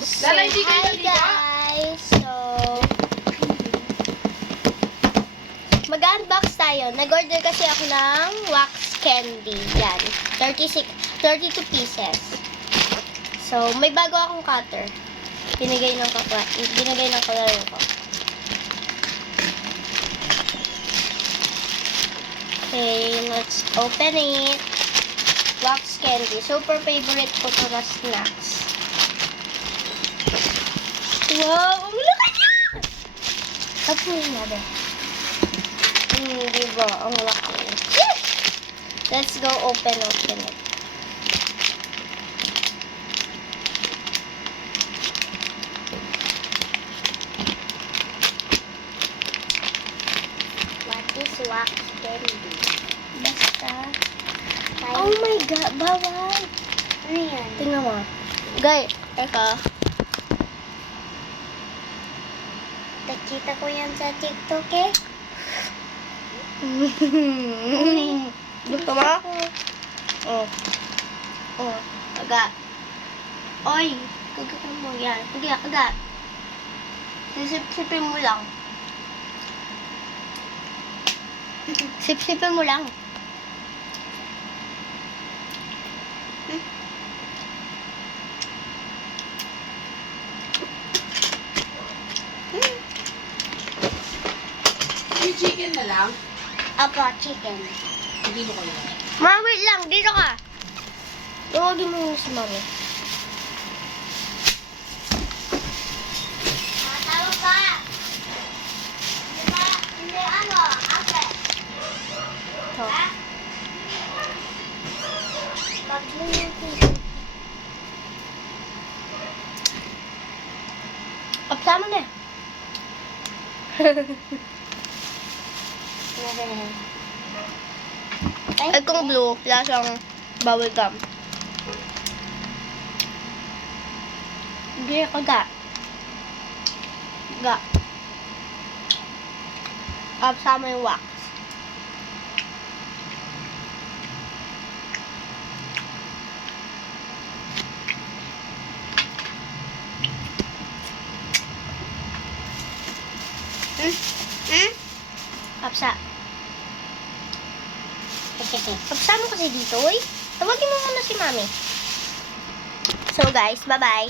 Lala, hindi kayo Hi naligo? guys! So, mag-unbox tayo. Nag-order kasi ako ng wax candy. Yan. 32 pieces. So, may bago akong cutter. Binigay ng kalaro ko. Okay, let's open it. Wax candy. Super favorite ko to na snacks. Wow! Ang laki niya! Tapos mo yung nabe. Diba? Ang laki. Let's go open it. What is wax candy? Basta. Oh my God! Bawal! Ano yan? Tingnan mo. Guys, eka. Nakita ko yan sa TikTok eh. Gusto mo? Oh. Oh. Kagat. Oy. Kagatan mo yan. Sige, kagat. Sip-sipin mo lang. Sip-sipin mo lang. Yung chicken na lang. Apo, chicken. Hindi mo kayo. Ma, wait lang. Dito ka. Tawagin mo muna si Mami. Tawag ka. Hindi ano, ate. Ito. Apsa mo na. Ay, kung blue, lasang bubble gum. Hindi, kaga. Ga. Sama yung wax. Apsa. Apsa mo kasi dito, oy. Tawagin mo muna si Mami. So guys, bye-bye.